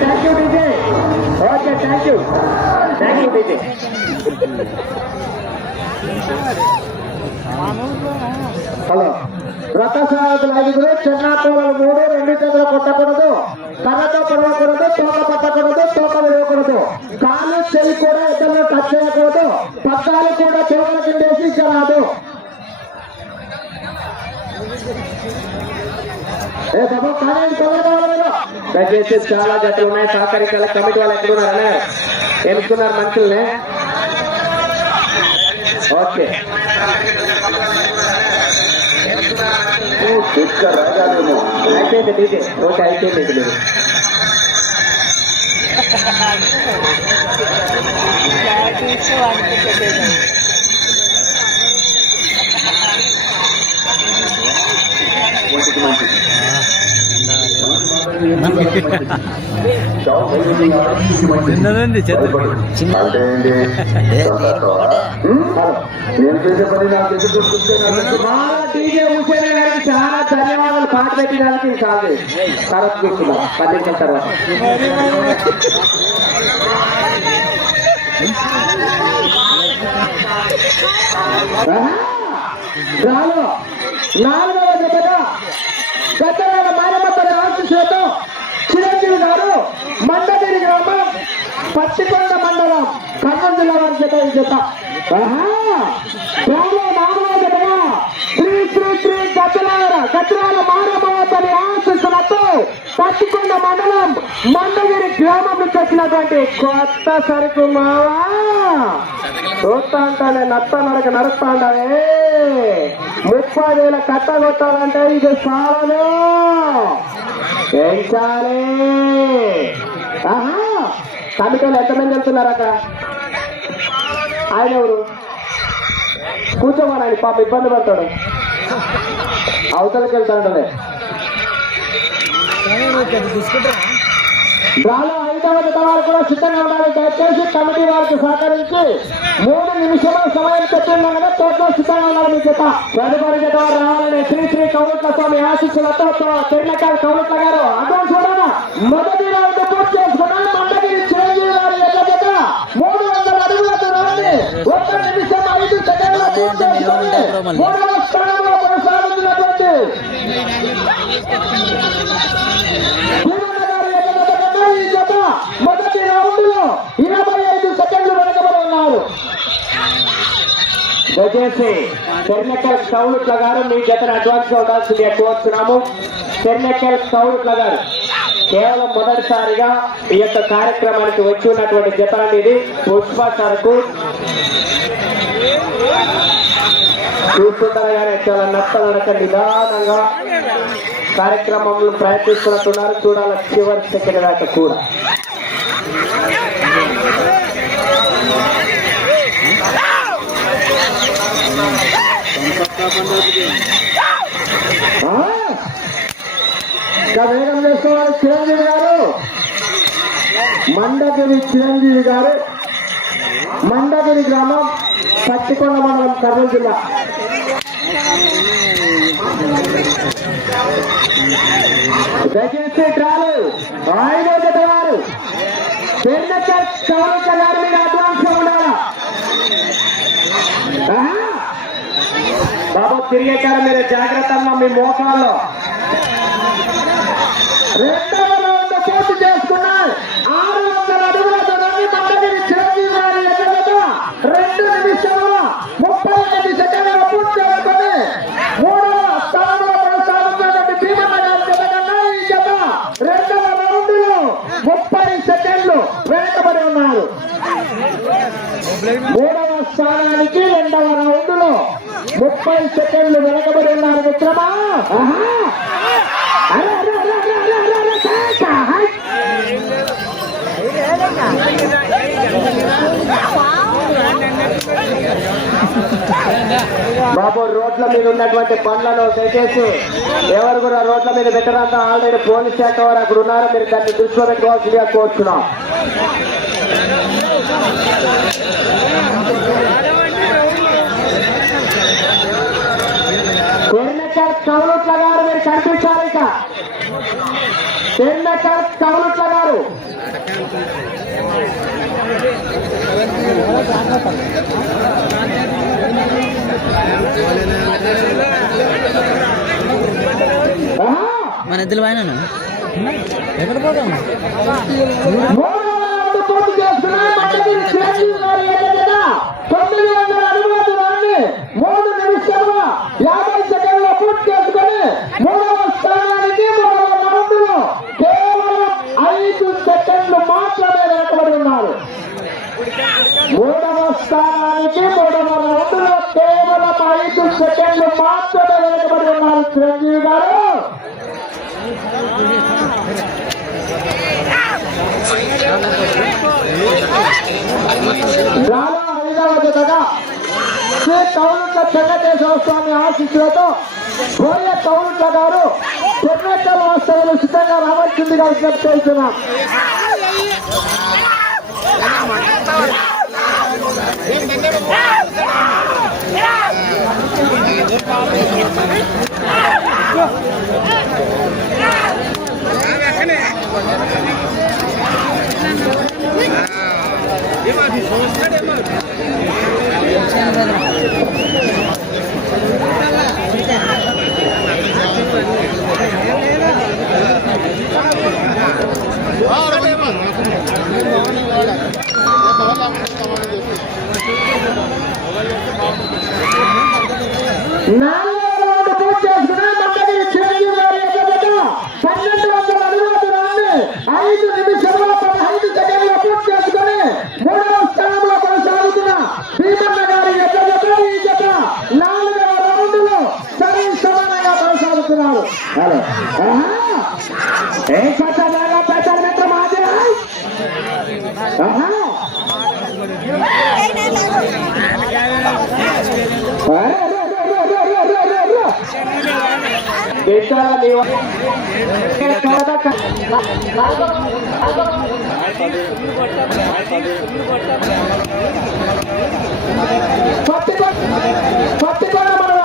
Thank you DJ okay thank you thank you DJ hello రథసారథులు ఐదుగురు చెన్నాకోవలు మూడు రెండు చేతులు కొట్టకూడదు కర్రతో పడవకూడదు తోక పట్టకూడదు తోక విడవకూడదు కాలు చెయ్యి కూడా ఇద్దరు టచ్ చేయకూడదు పట్టాలు కూడా చెవుల కిందేసి ఇచ్చరాదు దయచేసి చాలా జట్లు ఉన్నాయి. సహకరించాలి కమిటీ వాళ్ళు ఎక్కడున్నారనే ఎన్నుకున్నారు మనుషుల్ని? ఓకే. అయిపోయింది డీజే. ఓకే అయిపోయింది ఇది మీరు గారికి చాలా ధన్యవాదాలు పాట పెట్టడానికి చాలు తర్వాత చూస్తున్నాం పది నిమిషాల తర్వాత ఆహా! రాలో నాలుగవ జతగా గతవేళ మానమత్తడి ఆశీస్సులతో చిరంజీవి గారు మండగిరి గ్రామం పచ్చికొండ మండలం కర్నూలు జిల్లా వారి జత ఈ జత ఆహా! రాలో నాలుగవ జతగా శ్రీ శ్రీ శ్రీ గచ్చలార గచ్చలాల మానమత్తడి ఆశీస్సులతో పచ్చికొండ మండలం మండగిరి గ్రామం నుంచి వచ్చినటువంటి కొత్త సరుకు మావా చూస్తా అంటానే నత్త నడక నడుస్తా అంటానే ముప్పై వేల కట్ట కొట్టాలంటే ఇది చాలను పెంచాలి ఆహా కమిటీలు ఎంతమంది వెళ్తున్నారు ఆయన ఎవరు? కూర్చోమని ఆయన పాప ఇబ్బంది పడతాడు. అవతలకి వెళ్తాడలే డ్రాలో ఐదవ వారు కూడా సిద్ధంగా ఉండాలి. దయచేసి కమిటీ వారికి సహకరించి మూడు నిమిషాల సమయం పెట్టిందా తోటలో సిద్ధంగా ఉండాలి మీ జత. తదుపరి జత వారు రావాలని శ్రీ శ్రీ కౌరుట్ల స్వామి ఆశీస్సులతో చెన్నకాయ కౌరుట్ల గారు. అడ్వాన్స్ చూడాలా మొదటి చేసుకొని మళ్ళీ. స్థానంలో కొనసాగుతున్నటువంటి ఈ మొదటి రౌండ్ ఇరవై ఐదు సెకండ్లు వెనకబడి ఉన్నారు. దయచేసి మీ జతను అడ్వాన్స్ ఉండాల్సింది కోరుతున్నాము టెర్నకల్ సౌలుట్ల కేవలం మొదటిసారిగా ఈ యొక్క కార్యక్రమానికి వచ్చి ఉన్నటువంటి జత అనేది పుష్ప సరకు. చూస్తుండగానే చాలా నచ్చ నడక నిదానంగా కార్యక్రమంలో ప్రయత్నిస్తున్నట్టున్నారు. చూడాలి చివరి సెకండ్ దాకా కూడా. వేగం చేస్తున్నారు చిరంజీవి గారు. మండగిరి చిరంజీవి గారు. మండగిరి గ్రామం పచ్చికొండ మండలం కర్నూలు జిల్లా. దయచేసి డ్రాలు. ఐదో జత వారు గారి మీద అడ్వాన్స్ ఉండాలా? ఆహా! బాబు తిరిగే మీరు జాగ్రత్త మీ మోకాల్లో. రెండవ రౌండ్ పూర్తి చేసుకున్నారు ఆరు వందల అడుగుల దూరాన్ని మండగిరి చిరంజీవి గారి ఎదురుగా రెండు నిమిషాల ముప్పై ఎనిమిది సెకండ్ల పూర్తి చేసుకుని మూడవ స్థానంలో కొనసాగుతున్నటువంటి భీమన్న గారి జత కన్నా ఈ జత రెండవ రౌండ్లో ముప్పై సెకండ్లు వెనకబడి ఉన్నారు మూడవ స్థానానికి రెండవ రౌండ్లో ముప్పై సెకండ్లు వెనకబడి ఉన్నారు మిత్రమా? బాబు రోడ్ల మీద ఉన్నటువంటి పనులను దయచేసి ఎవరు కూడా రోడ్ల మీద పెట్టడంతా ఆల్రెడీ పోలీస్ శాఖ వారు అక్కడ ఉన్నారు? మీరు దాన్ని దృష్టిలో పెట్టుకోవాల్సిందిగా కోరుతున్నాం కవలుట్ల గారు మీరు కనిపించారు ఇక. ఎండ కవలుట్ల గారు. మన ఇద్దరు పైన ఎక్కడ పోతాం మూడవ స్థానానికి మూడవ రౌండ్లో కేవలం ఐదు సెకండ్లు మాత్రమే వెనుకబడి ఉన్నారు చిరంజీవి గారు. ఐదవ జతగా శ్రీ కౌలుట్ల చెన్నకేశ్వర స్వామి ఆశీస్సులతో గోయ కౌలుట్ల గారు చెన్నెక్కల వాస్తవులు సిద్ధంగా రావాల్సిందిగా విజ్ఞప్తి చేస్తున్నాం. એમાંથી સંસ્થા को हेलो एक पता वाला पता मित्र माजे आई बेटा देवा फटे फटे फटे